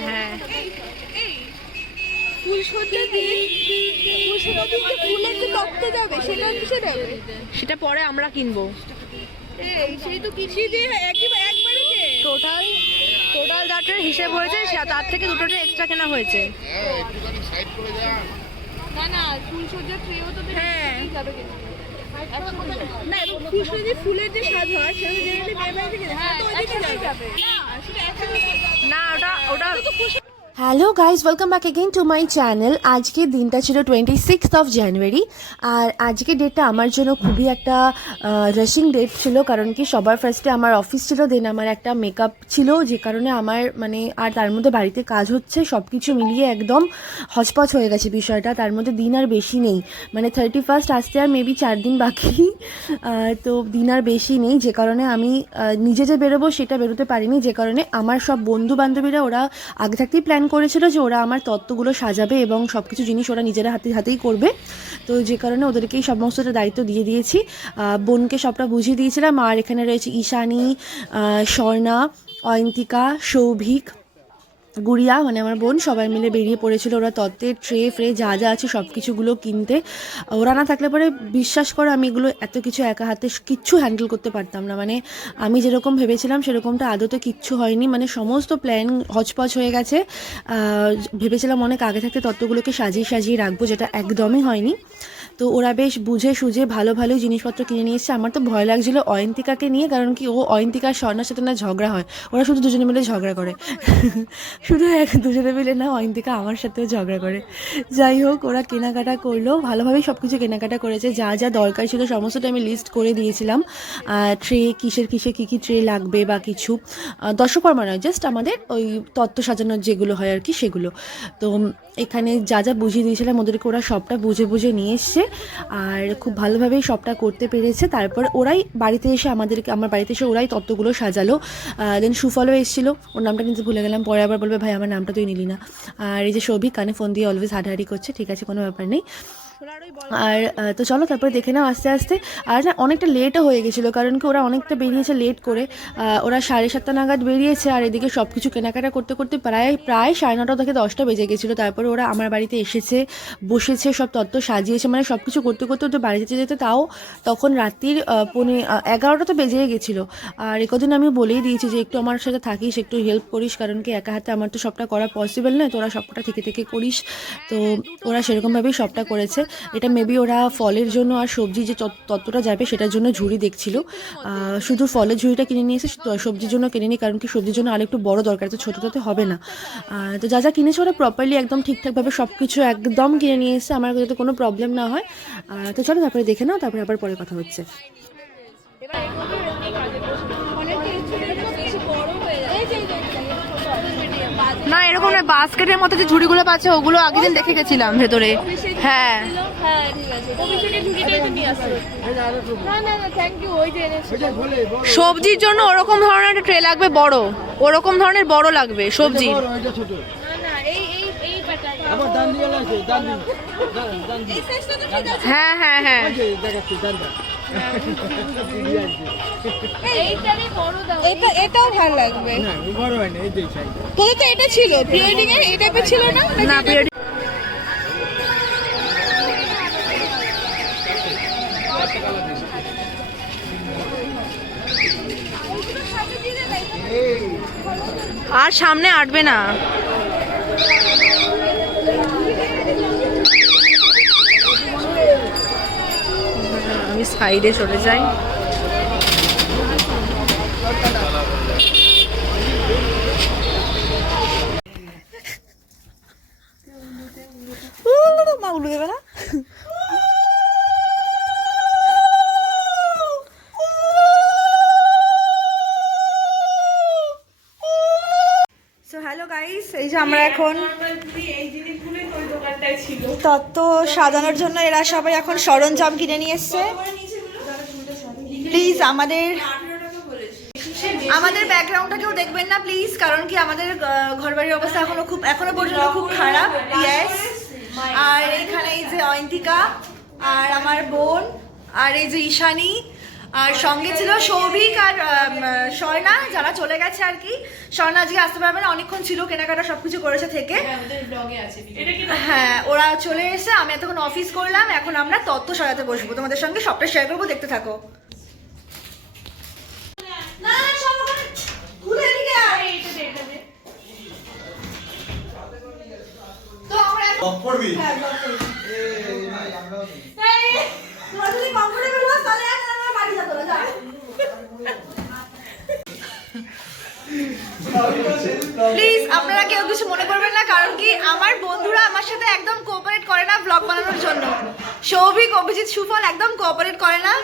হ্যাঁ সেটা কিসে দেবে সেটা পরে আমরা কিনবো। টোটাল টোটাল যাত্রার হিসেব হয়েছে তার থেকে দুটোটা এক্সট্রা কেনা হয়েছে। হ্যাঁ না না ফুল সজ্জা ট্রেও তো হ্যাঁ। না এবং কৃষ্ণ যে দিয়ে ফুলের যে সাজ হয় সেটা জেনারেলি মেয়ে বাড়ি থেকে হ্যাঁ তো ওইদিকে যাবে না না ওটা ওটা hello guys welcome back again to my channel আজকের দিনটা ছিল টোয়েন্টি সিক্সথ অফ জানুয়ারি আর আজকের ডেটটা আমার জন্য খুবই একটা রাশিং ডেট ছিল। কারণ কি, সবার ফার্স্টে আমার অফিস ছিল দেন আমার একটা মেকআপ ছিল, যে কারণে আমার মানে আর তার মধ্যে বাড়িতে কাজ হচ্ছে সব কিছু মিলিয়ে একদম হচপচ হয়ে গেছে বিষয়টা। তার মধ্যে দিন আর বেশি নেই। মানে থার্টি ফার্স্ট আসতে আর মেবি চার দিন বাকি। তো দিন আর বেশি নেই। যে কারণে আমি নিজে যে বেরোবো, সেটা বেরোতে পারিনি। যে কারণে আমার সব বন্ধু বান্ধবীরা ওরা আগে থাকতেই প্ল্যান করেছিল যে ওরা আমার তত্ত্বগুলো সাজাবে এবং সব কিছু জিনিস ওরা নিজেরা হাতে হাতেই করবে। তো যে কারণে ওদেরকেই সমস্তটা দায়িত্ব দিয়ে দিয়েছি। বোনকে সবটা বুঝিয়ে দিয়েছিলাম। আর এখানে রয়েছে ঈশানী স্বর্ণা, অয়ন্তিকা, সৌভিক গুড়িয়া মানে আমার বোন, সবাই মিলে বেরিয়ে পড়েছিল। ওরা তত্ত্বের ট্রে, ফ্রে, যা যা আছে সব কিছুগুলো কিনতে। ওরা না থাকলে পরে বিশ্বাস করো, আমি এগুলো এত কিছু একা হাতে কিচ্ছু হ্যান্ডেল করতে পারতাম না। মানে আমি যেরকম ভেবেছিলাম, সেরকমটা আদতে কিচ্ছু হয়নি। মানে সমস্ত প্ল্যান হচপচ হয়ে গেছে। ভেবেছিলাম অনেক আগে থাকতে তত্ত্বগুলোকে সাজিয়ে সাজিয়ে রাখব, যেটা একদমই হয়নি। তো ওরা বেশ বুঝে সুঝে ভালো ভালো জিনিসপত্র কিনে নিয়ে আমার তো ভয় লাগছিল অয়ন্তিকাকে নিয়ে, কারণ কি ও অয়ন্তিকার স্বর্ণার সাথে না ঝগড়া হয়। ওরা শুধু দুজনে মিলে ঝগড়া করে। শুধু এক দুজনে মিলে না, অয়ন্তিকা আমার সাথেও ঝগড়া করে। যাই হোক, ওরা কেনাকাটা করল, ভালোভাবেই সব কিছু কেনাকাটা করেছে। যা যা দরকার ছিল সমস্তটা আমি লিস্ট করে দিয়েছিলাম। ট্রে কিসের কিসে কী কী ট্রে লাগবে বা কিছু। দর্শকর্মা নয় জাস্ট আমাদের ওই তত্ত্ব সাজানোর যেগুলো হয় আর কি, সেগুলো। তো এখানে যা যা বুঝিয়ে দিয়েছিলাম, ওদেরকে ওরা সবটা বুঝে বুঝে নিয়ে এসছে। আর খুব ভালোভাবেই সবটা করতে পেরেছে। তারপর ওরাই বাড়িতে এসে আমাদেরকে, আমার বাড়িতে এসে ওরাই তত্ত্বগুলো সাজালো। দেন সুফলও এসেছিল। ওর নামটা কিন্তু ভুলে গেলাম। পরে আবার বলবে, ভাই, আমার নামটা তুই নিলি না। আর এই যে সৌভিক কানে ফোন দিয়ে অলওয়েজ হাড়াহাড়ি করছে। ঠিক আছে, কোনো ব্যাপার নেই। আর তো চলো তারপরে দেখে নাও আস্তে আস্তে। আর না অনেকটা লেটও হয়ে গেছিল কারণ কি ওরা অনেকটা বেরিয়েছে লেট করে। ওরা সাড়ে সাতটা নাগাদ বেরিয়েছে আর এদিকে সব কিছু কেনাকাটা করতে করতে প্রায় প্রায় সাড়ে নটা থেকে দশটা বেজে গেছিল। তারপরে ওরা আমার বাড়িতে এসেছে বসেছে সব তত্ত্ব সাজিয়েছে মানে সব কিছু করতে করতে ওদের বাড়ি যেতে যেতে তাও তখন রাত্রির পৌনে এগারোটা তো বেজেই গেছিল। আর একদিন আমি বলেই দিয়েছি যে একটু আমার সাথে থাকিস একটু হেল্প করিস কারণ কি একা হাতে আমার তো সবটা করা পসিবল নয় তোরা সবটা থেকে থেকে করিস। তো ওরা সেরকমভাবেই সবটা করেছে। এটা মেবি ওরা ফলের জন্য আর সবজি যে ততটা যাবে সেটার জন্য ঝুড়ি দেখছিল। শুধু ফলের ঝুড়িটা কিনে নিয়ে এসে সবজির জন্য কিনে নিই, কারণ কি সবজির জন্য আর একটু বড় দরকার, তো ছোটোটাতে হবে না। তো যা যা কিনেছে ওরা প্রপারলি একদম ঠিকঠাকভাবে সব কিছু একদম কিনে নিয়ে এসেছে আমার যাতে কোনো প্রবলেম না হয়। তো চলো তারপরে দেখে নাও, তারপরে আবার পরে কথা হচ্ছে। বাজে না বাস্কেটের মতো যে ঝুড়িগুলো পাচ্ছে, ওগুলো আগের দিন দেখে গেছিলাম ভেতরে। হ্যাঁ। সবজির জন্য ওরকম ধরনের একটা ট্রে লাগবে বড়। ওরকম ধরনের বড় লাগবে সবজি। হ্যাঁ হ্যাঁ হ্যাঁ। এটা এটাও ভালো লাগবে। না বড় হয় না এই দুই সাইড তোদের তো এটা ছিল? প্রি ওয়েডিং এর এই টাইপের ছিল না? আর সামনে আটবে না আমি সাইডে চলে যাই। মা এই আমরা এখন সাজানোর জন্য এরা সবাই এখন সরঞ্জাম কিনে নিয়ে এসছে। প্লিজ আমাদের আমাদের ব্যাকগ্রাউন্ডটা কেউ দেখবেন না প্লিজ কারণ কি আমাদের ঘরবাড়ির অবস্থা এখনও খুব এখনও পর্যন্ত খুব খারাপ। ইয়েস আর এখানে এই যে অয়ন্তিকা আর আমার বোন আর এই যে ঈশানী আর সঙ্গে ছিল সৌভিক আর স্বর্ণা যারা চলে গেছে আর কি। স্বর্ণা আজকে আসতে পারবে না অনেকক্ষণ ছিল কেনাকাটা সবকিছু করেছে থেকে। হ্যাঁ ওরা চলে এসে আমি এতক্ষণ অফিস করলাম এখন আমরা তত্ত্ব সরাতে বসবো। তোমাদের সঙ্গে সবটা শেয়ার করব দেখতে থাকো। প্লিজ আপনারা কেউ কিছু মনে করবেন না কারণ কি আমার বন্ধুরা আমার সাথে একদম কোঅপারেট করে না ব্লগ বানানোর জন্য। সৌভিক অভিজিৎ সুফল একদম কোঅপারেট করে না।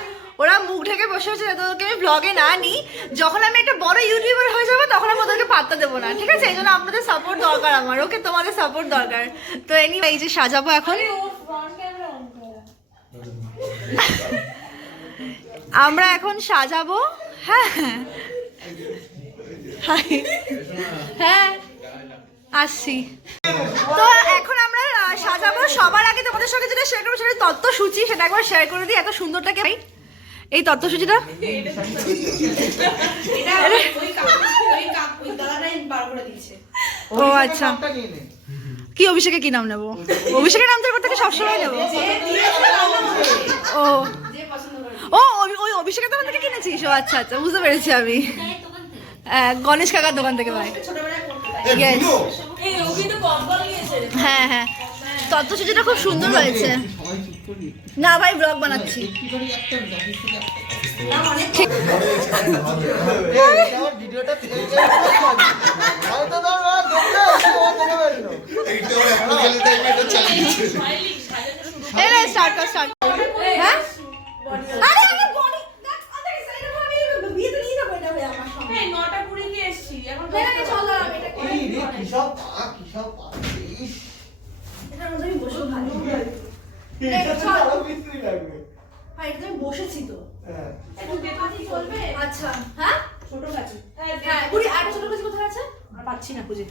ওরা মুখ ঢেকে বসে হচ্ছে যাতে ওদেরকে আমি ব্লগে না নিই। যখন আমি একটা বড় ইউটিউবার হয়ে যাব তখন আমি ওদেরকে পাত্তা দেবো না ঠিক আছে? এই জন্য আপনাদের সাপোর্ট দরকার আমার ওকে তোমাদের সাপোর্ট দরকার। তো এনি এই যে সাজাবো এখন। আমরা এখন সাজাবো হ্যাঁ? হ্যাঁ আসছি। তো এখন আমরা সাজাবো। সবার আগে তোমাদের সঙ্গে যেটা শেয়ার করব সেটা তত্ত্বসূচি। সেটা একবার শেয়ার করে দিই এত সুন্দরটাকে ভাই। এই তত্ত্বসূচিটা? ও আচ্ছা। কি অভিষেকে কি নাম নেব? অভিষেকের নাম তো থেকে সবসময় নেব। ও ও। ওই- ওই অভিষেকের দোকান থেকে কিনেছিস? ও আচ্ছা আচ্ছা বুঝতে পেরেছি আমি। আহ, গণেশ কাকার দোকান থেকে ভাই. হ্যাঁ হ্যাঁ। তত্ত্বসূচিটা খুব সুন্দর হয়েছে। না ভাই ব্লগ বানাচ্ছি। স্টার্ট স্টার্ট হ্যাঁ আরে আমার বডি দেখ আরে সাইড আমি বিয়েতে নিয়ে যাব এটা ভাই আমার সঙ্গে নটা কুড়ি দিয়ে এসছি এখন না না চল দাঁড়া আমি এটা করে এটার মধ্যে আমি বসে ভালো ভাই এটা আমি বসেছি তো। এখন বেতনই চলবে আচ্ছা। হ্যাঁ? ছোট কাছে হ্যাঁ কুড়ি আর ছোট কাছে কোথায় আছে? আর পাচ্ছি না খুঁজে।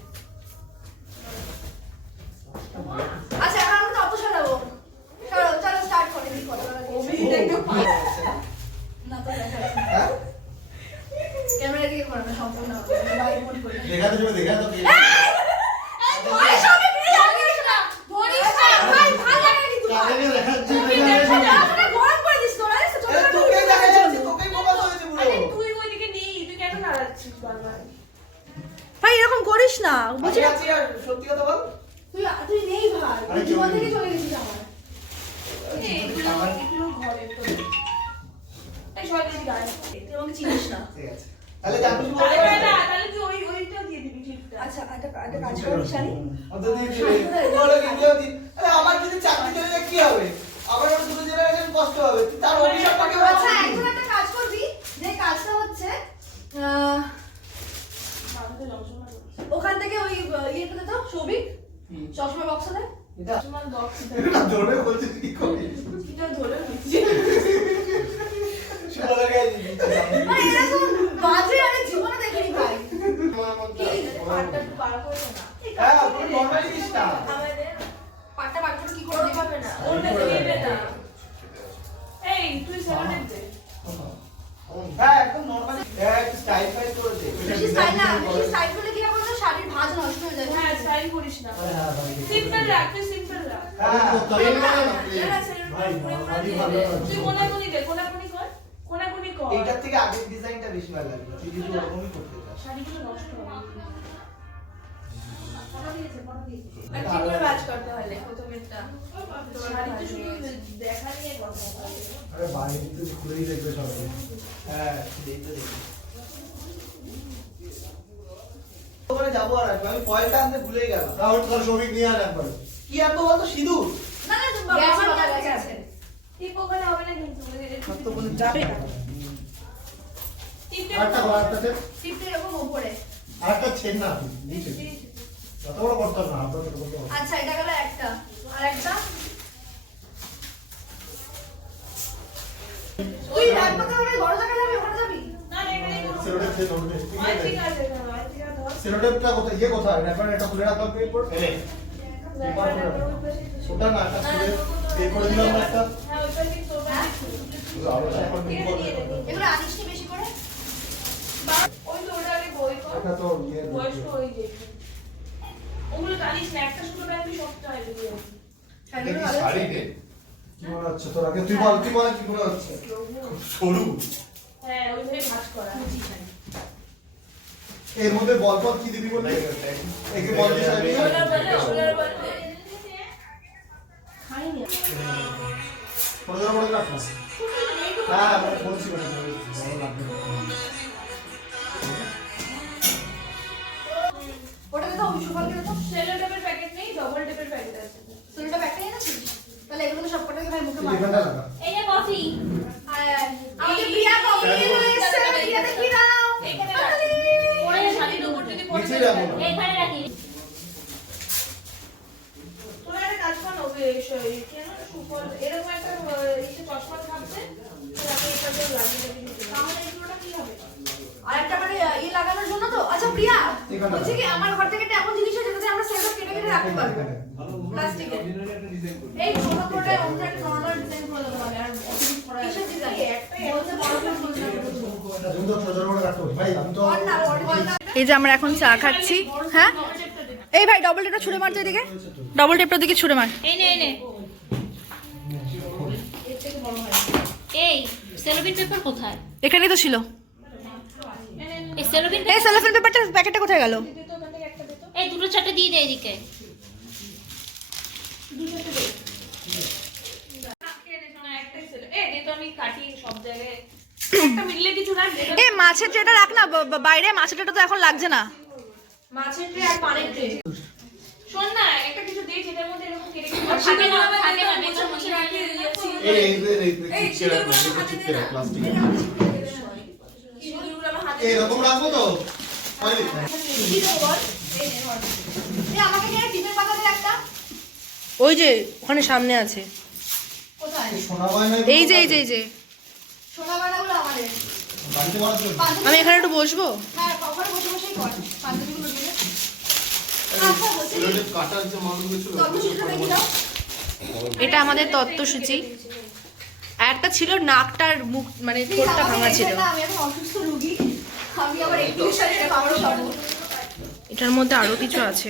আচ্ছা এখন আমরা তত সাজাবো। চলো চলো স্টার্ট করে দিই কথা না তো দেখা যাচ্ছে না। ক্যামেরা দিকে করো না। সম্পূর্ণ দেখাতে যাবে দেখাতে তো ভাই সবে ফিরে যাবে না ধরিস না ভাই ভালো লাগে কিন্তু তাদেরকে দেখাচ্ছি তুই দেখো না আপনি গরম করে দিস তোরা এসে ছোট ছোট তোকে দেখা যাচ্ছে তোকেই ফোকাস হয়েছে পুরো আরে তুই ওইদিকে নেই তুই বারবার ভাই এরকম করিস না। বুঝলি বুঝে আছি আর সত্যি কথা বল। তুই তুই নেই ভাই। তুই জীবন থেকে চলে গেছিস আমার। এগুলো এগুলো ঘরে তো। এই সবাই বেশি গায়ে। তুই আমাকে চিনিস না। ঠিক আছে। তাহলে যা কিছু তাহলে না তাহলে তুই ওই ওইটা দিয়ে দিবি ঠিকটা আচ্ছা একটা একটা কাজ করিস জানি অত দিয়ে দিলে। বলে দিয়ে দি আরে আমার যদি চাকরি চলে যায় কি হবে? আমার আমার দুটো জেনারেশন কষ্ট হবে। তুই তার আচ্ছা একটা কাজ করবি। যে কাজটা হচ্ছে ওখান থেকে ওই ইয়ে করে তো সৌভিক? চশমা বক্স দেয় চশমার ধরে বলছিস যাব আর আসব আমি ফয়েলটা আনতে ভুলেই গেলাম। তাহলে তোর ছবি নিয়ে আর একবার। কি আনব বলতো? সিঁদুর। না না তুমি বাবা গেছে। টিপ ওখানে হবে না কিন্তু তো কোনো যাবে? টিপটা আরেকটা কর টিপটা এরকম উপরে আরেকটা চেন না নিচে। যত বড় করতে না করতে আচ্ছা এটা গেল একটা। আর একটা? তুই রাত কথা বলে বড় জায়গা যাবি ওখানে যাবি? না না, এখানে সেলোটেপ চেন হবে ঠিক আছে, না, আয়, ঠিক আছে, ধর। সেলোটেপটা কোথায়? ইয়ে কোথায়? র্যাপার এটা খুলে। ওটা না একটা খুলে বের করে দিলাম একটা। হ্যাঁ, ওই পাশে তোর এগুলো আনিস বেশি করে? ওই তো ওটা আগে বই কর। এটা তো ইয়ে বয়স্ক ওই যে ওগুলো জানিস না একটা শুধু ব্যাগই শক্ত হয় যদি দেখি শাড়ি রে? কি মনে হচ্ছে তোর আগে? তুই বল তুই বল কি মনে হচ্ছে? সরু। হ্যাঁ ওইভাবে ভাঁজ করা। এর মধ্যে বল বল কি দিবি একে বল দিয়ে সাজাবি? ওলার বলে ওলার বলে। ছোট ছোট করে রাখ। না। হ্যাঁ বলছি তাহলে এগুলো তো সবকটাকে ভাই মুখে তুই মার এখানটা লাগা। এই যে কফি। আমাদের প্রিয়া কফি নিয়ে এসেছে প্রিয়া দেখি দাও? এখানে রাখি পরে শাড়ির উপর যদি পরে নিচেই রাখব না। এখানে রাখি। তোরা একটা কাজ কর না কেন সুফল এরকম একটা চশমা লাগিয়ে তাহলে এগুলোটা কি হবে? আর একটা মানে ইয়ে লাগানোর জন্য তো। আচ্ছা প্রিয়া বলছি কি আমার ঘর থেকে একটা এমন জিনিস আছে যেটাতে আমরা সেলফ কেটে কেটে রাখতে পারব। প্লাস্টিকের এই ছোট করে অন্য একটা নরমাল ডিজাইন করে দেবো আমি আর অফিস করা কিসের ডিজাইন বলতে বড় করে বলতে এটা তুমি তো ছোট ছোট করে রাখতে পারি। ভাই আমি তো এই যে আমরা এখন চা খাচ্ছি হ্যাঁ? এই ভাই ডবল টেপটা ছুঁড়ে মার তো এদিকে ডবল টেপটা দিকে ছুঁড়ে মার। এই নে এই নে। এই সেলোবিন পেপার কোথায়? এখানেই তো ছিল। এই সেলোবিন এই সেলোফেন পেপারটা প্যাকেটটা কোথায় গেল? এই দুটো চারটে দিয়ে দে এদিকে একটাই ছিল এই দে তো আমি কাটি সব জায়গায়। একটা মিললে কিছু রাখ দে এই মাছের ট্রেটা রাখ না বাইরে মাছের ট্রেটা তো এখন লাগছে না। মাছের ট্রে আর পানির ট্রে। শোন না একটা কিছু দিয়ে যেটার মধ্যে এরকম কেটে কেটে থাকে না, থাকে না, মোছা মোছা রাখিয়ে দিয়েছি। এই এই এই রাখ না রাখ প্লাস্টিক এরকম রাখব তো। পারবি? এই আমাকে কি টিপের পাতা দিয়ে একটা ওই যে ওখানে সামনে আছে। এই যে এই যে এই যে। আমি এখানে একটু বসবো? হ্যাঁ আচ্ছা এটা আমাদের তত্ত্বসূচি। আর একটা ছিল নাকটার মুখ মানে ঠোঁটটা ভাঙা ছিল। আমি এখন অসুস্থ রোগী। আমি আবার একত্রিশ তারিখে খাবারও খাব এটার মধ্যে আরও কিছু আছে।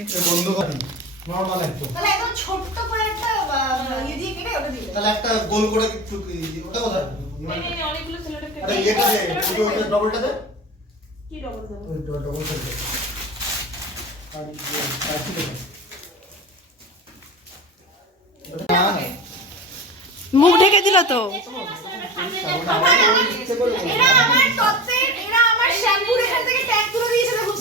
নর্মাল একদম। তাহলে একদম ছোট্ট করে একটা ইয়ে দিয়ে কেটে ওটা দিয়ে তাহলে একটা গোল করে ওটা কোথায় অনেকগুলো দে ওটা ডবলটা দে। কি ডবল দেবো? ওই ডবল দে। আর আর কি দেবে ওটা না না। মুখ ঢেকে দিল তো। এরা আমার তত্ত্বের এরা আমার শ্যাম্পুর এখান থেকে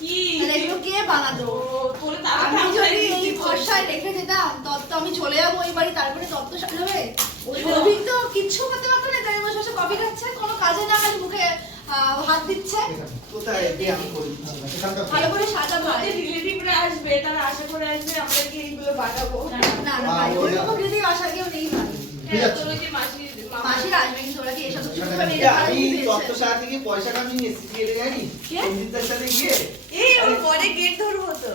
কি? এগুলো কে বানাতো আমি যদি এই ভরসায় রেখে যেতাম তত্ত্ব আমি চলে যাব এই বাড়ি তারপরে তত্ত্ব সাজাবে সৌভিক তো। কিচ্ছু করতে পারতো না তাই বসে বসে কফি খাচ্ছে কোনো কাজে না খালি মুখে হাত দিচ্ছে। ভালো করে আর। আমাদের রিলেটিভরা আসবে তারা আশা করে আসবে আমরা কি এইগুলো বানাবো। না না ভাই ওই যদি আশা কেউ নেই ভাই তোর যে মাসি মাসিরা আসবে কিন্তু ওরা কি এসব আমি থেকে পয়সা কামিয়ে সঞ্জিতার সাথে গিয়ে? এই ওর পরে গেট ধরবো তো।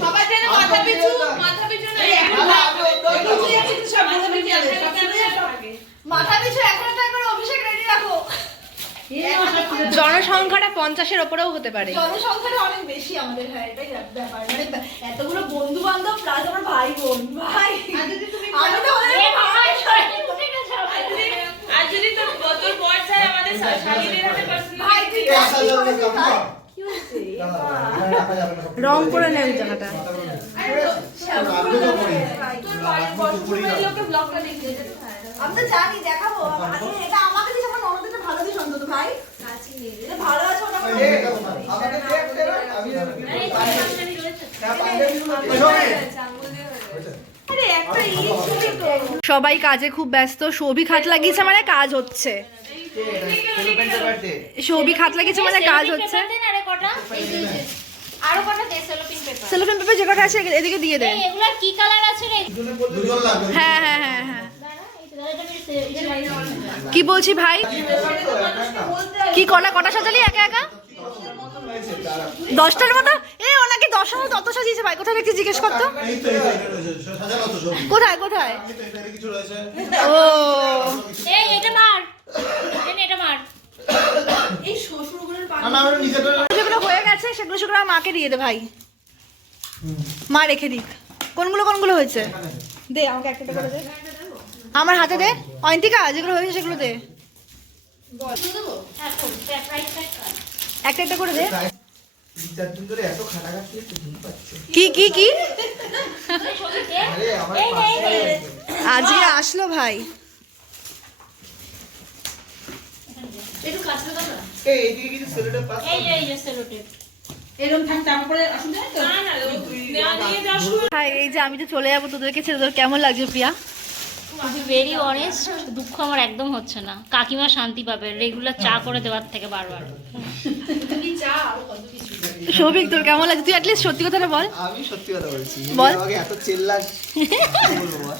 সবার জন্য আমি মাথা পিছু এখন মাথা পিছু না মাথা পিছু সময় আগে মাথা পিছু এক হাজার টাকা করে অভিষেক রেডি রাখো জনসংখ্যাটা পঞ্চাশের ওপরেও হতে পারে। জনসংখ্যাটা অনেক বেশি আমাদের হ্যাঁ এটাই ব্যাপার। মানে এতগুলো বন্ধু বান্ধব প্লাস আমার ভাই বোন ভাই। আমি তো ভাই। আর যদি তোর তোর বর ছাড়া আমাদের শালিদের হাতে ভাই তুই কি হয়েছে। রং করে নেন জায়গাটা রাখবে তো পরে। তোর বাড়ির বসবাসের লোকে ব্লগটা দেখতে যেতে আমি তো জানি দেখাবো। এটা ভালো দিস অন্তত ভাই। ভালো আছে তো। সবাই কাজে খুব ব্যস্ত সৌভিক হাত লাগিয়েছে মানে কাজ হচ্ছে। সৌভিক হাত লাগিয়েছে মানে কাজ হচ্ছে। আরে কটা? দে সেলোপিন পেপার। পেপার যে কটা আছে এদিকে দিয়ে দে এই কি কালার আছে রে? হ্যাঁ হ্যাঁ হ্যাঁ হ্যাঁ। কি বলছি ভাই? কি কটা কটা সাজালি? একা একা? দশটার মতো? এ ওনাকে দশটার মতো অত সাজিয়েছে ভাই। কোথায় দেখছি জিজ্ঞেস করতো কোথায় কোথায়? ও। এটা মার। এটা মার। এই যেগুলো হয়ে গেছে সেগুলো সেগুলো মাকে দিয়ে দে ভাই। মা রেখে দিক। কোনগুলো কোনগুলো হয়েছে? দে আমাকে একটা একটা করে দে। আমার হাতে দে। অয়ন্তিকা, যেগুলো হয়েছে সেগুলো দে। একটা একটা করে দে। আজকে আসলো ভাই। এই যে আমি তো চলে যাব তোদেরকে ছেড়ে তোর কেমন লাগছে প্রিয়া? To ভেরি অনেস্ট দুঃখ আমার একদম হচ্ছে না। কাকিমা শান্তি পাবে রেগুলার চা করে দেওয়ার থেকে বারবার। তুমি চা আর কত কিছু সৌভিক তোর কেমন লাগছে তুই অ্যাটলিস্ট সত্যি কথাটা বল। আমি সত্যি কথা বলছি। বল। এত চিল্লাস বল?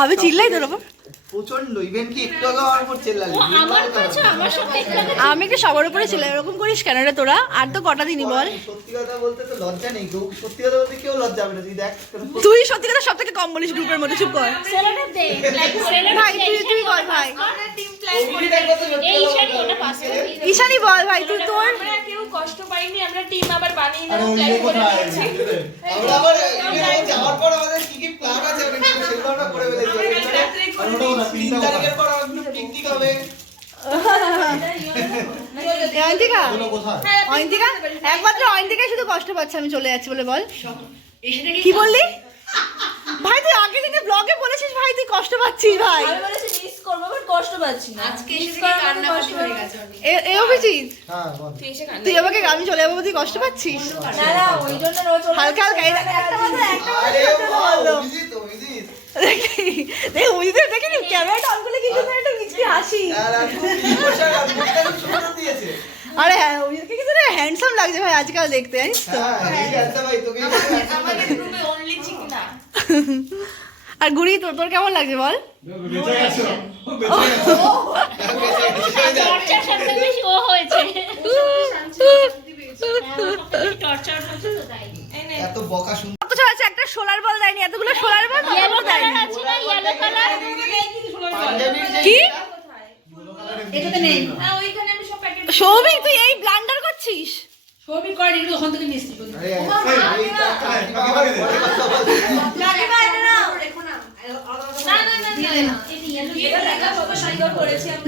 আমি চিল্লাই তোর ওপর। প্রচণ্ড ইভেন কি একটু আগে আমার উপর চেল্লালি। আমি সবার উপরে ছিলাম এরকম করিস কেন রে তোরা? আর তো কটা দিনই বল। সত্যি কথা বলতে তো লজ্জা নেই কেউ সত্যি কথা বলতে কেউ লজ্জা হবে না তুই দেখ। তুই সত্যি কথা সব থেকে কম বলিস গ্রুপের মধ্যে চুপ কর। ভাই তুই তুই বল ভাই। ঈশানি বল ভাই তুই তোর আমরা কেউ কষ্ট পাইনি আমরা টিম আবার বানিয়ে করে আমরা আবার যাওয়ার পর আমাদের কি কি প্ল্যান আছে? আমরা সেগুলো আমরা করে ফেলেছি। তিন তারিখের পর পিকনিক হবে অয়ন্তিকা? অয়ন্তিকা? একমাত্র শুধু কষ্ট পাচ্ছে আমি চলে যাচ্ছি বলে বল। কি বললি? ভাই তুই আগের দিনে ব্লগে বলেছিস ভাই তুই কষ্ট পাচ্ছিস ভাই। আমি বলেছি মিস করব বাট কষ্ট পাচ্ছি না। আজকে এসে কান্না কষ্ট হয়ে গেছে এ- অভিজিৎ হ্যাঁ তুই এসে কান্না তুই আমাকে আমি চলে যাব তুই কষ্ট পাচ্ছিস? না না ওই জন্য রোজ হালকা হালকা একটা মাত্র একটা অভিজিৎ অভিজিৎ। দেখি ক্যামেরাটা অন করলে একটা হাসি আর হ্যাঁ অভিজিৎকে হ্যান্ডসাম লাগছে ভাই আজকাল দেখতে জানিস তো হ্যাঁ আচ্ছা আর গুড়ি তোর তোর কেমন লাগছে বল ও হয়েছে এত বকা কত আছে একটা সোলার বল দেয়নি এতগুলো সোলার বল ইয়েলো কালার আছে না ইয়েলো কালার কি এটাতে নেই না ওইখানে আমি সব প্যাকেট সৌভিক তুই এই ব্লান্ডার করছিস করে এগুলো ওখান থেকে আমরা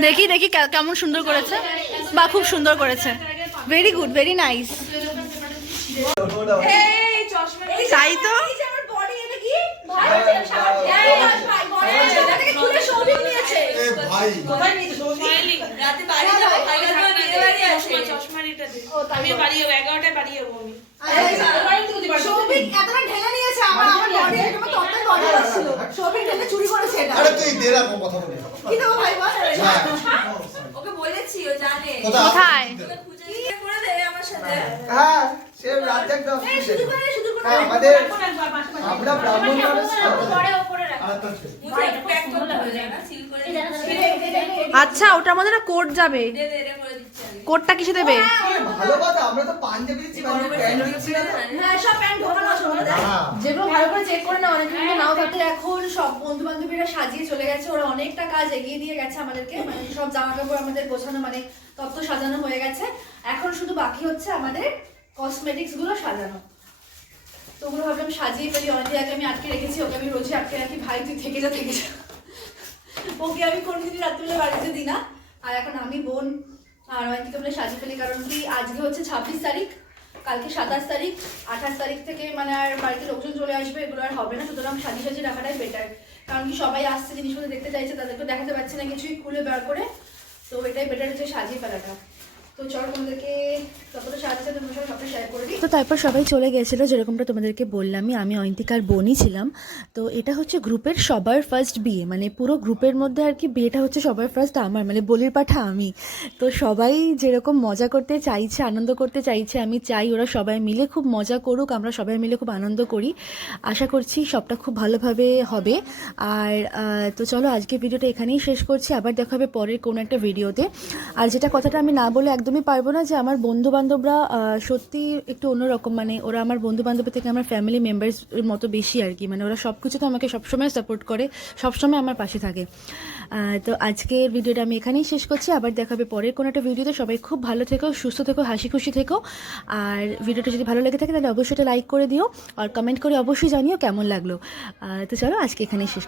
দেখি দেখি কেমন সুন্দর করেছে বা খুব সুন্দর করেছে ভেরি গুড ভেরি নাইস তাই তো এই যে আমার বডি এটা কি ভাই এই ভাই বডি এটা থেকে খুলে সৌভিক নিয়েছে এ ভাই কোথায় নিয়েছে সৌভিক রাতে বাড়ি যাব ভাই কাছে বিয়ে বাড়ি আছে চশমারিটা দে আমি বাড়ি যাব 11টায় বাড়ি যাব আমি সৌভিক এতটা ঢেলে নিয়েছে আমার আমার বডি একদম তত্ত্বের বডি আসছিল সৌভিক ঢেলে চুরি করেছে এটা আরে তুই দে রাখো কথা বলি কি দেবো ভাই বল ওকে বলেছি ও জানে কোথায়? করে দে আমার সাথে হ্যাঁ সে রাত একদম আমাদের আমরা ব্রাহ্মণ আচ্ছা ওটা আমাদের না কোড যাবে। দে দে রে করে দিচ্ছি আমি কোডটা কিসে দেবে? ভালো কথা আমরা তো পাঞ্জাবি দিচ্ছি মানে প্যান্ট দিচ্ছি না হ্যাঁ সব প্যান্ট ঢোকানো। হ্যাঁ। যেগুলো ভালো করে চেক করে না অনেক কিন্তু নাও থাকতে এখন সব বন্ধু বান্ধবীরা সাজিয়ে চলে গেছে ওরা অনেকটা কাজ এগিয়ে দিয়ে গেছে আমাদেরকে মানে সব জামা কাপড় আমাদের গোছানো মানে তত্ত্ব সাজানো হয়ে গেছে। এখন শুধু বাকি হচ্ছে আমাদের কসমেটিক্সগুলো সাজানো। তো ওগুলো ভাবলাম সাজিয়ে ফেলি, অনেক আগে আমি আটকে রেখেছি, ওকে আমি রোজই আটকে রাখি, ভাই, তুই থেকে যা থেকে যা। ওকে আমি কোনোদিনই রাত্রিবেলা বাড়িতে দিই না। আর এখন আমি বোন, আর অনেককে বলে সাজিয়ে ফেলি, কারণ কি আজকে হচ্ছে ছাব্বিশ তারিখ, কালকে সাতাশ তারিখ, আঠাশ তারিখ থেকে মানে আর বাড়িতে লোকজন চলে আসবে, এগুলো আর হবে না, সুতরাং সাজিয়ে সাজিয়ে রাখাটাই বেটার কারণ কি সবাই আসছে, জিনিসপত্র দেখতে চাইছে তাদেরকে দেখাতে পারছে না, কিছুই খুলে বের করে। তো এটাই বেটার হচ্ছে সাজিয়ে ফেলাটা। তো তারপর সবাই চলে গেছিল, যেরকমটা তোমাদেরকে বললামই, আমি অয়ন্তিকার বোনই ছিলাম। তো এটা হচ্ছে গ্রুপের সবার ফার্স্ট বিয়ে মানে পুরো গ্রুপের মধ্যে আর কি বিয়েটা হচ্ছে সবার ফার্স্ট আমার মানে বলির পাঠা আমি। তো সবাই যেরকম মজা করতে চাইছে, আনন্দ করতে চাইছে, আমি চাই ওরা সবাই মিলে খুব মজা করুক, আমরা সবাই মিলে খুব আনন্দ করি। আশা করছি সবটা খুব ভালোভাবে হবে। আর তো চলো আজকে ভিডিওটা এখানেই শেষ করছি, আবার দেখা হবে পরের কোনো একটা ভিডিওতে আর যেটা কথাটা আমি না বলে একদমই পারব না যে আমার বন্ধু বান্ধবরা সত্যি একটু অন্যরকম। মানে ওরা আমার বন্ধু বান্ধবের থেকে আমার ফ্যামিলি মেম্বার্স মতো বেশি আর কি। মানে ওরা সব কিছুতে আমাকে সবসময় সাপোর্ট করে, সবসময় আমার পাশে থাকে। তো আজকের ভিডিওটা আমি এখানেই শেষ করছি। আবার দেখাবে পরের কোনো একটা ভিডিওতে। সবাই খুব ভালো থেকো, সুস্থ থেকো, হাসি খুশি থেকো। আর ভিডিওটা যদি ভালো লেগে থাকে, তাহলে অবশ্যই এটা লাইক করে দিও। আর কমেন্ট করে অবশ্যই জানিও কেমন লাগল। তো চলো আজকে এখানেই শেষ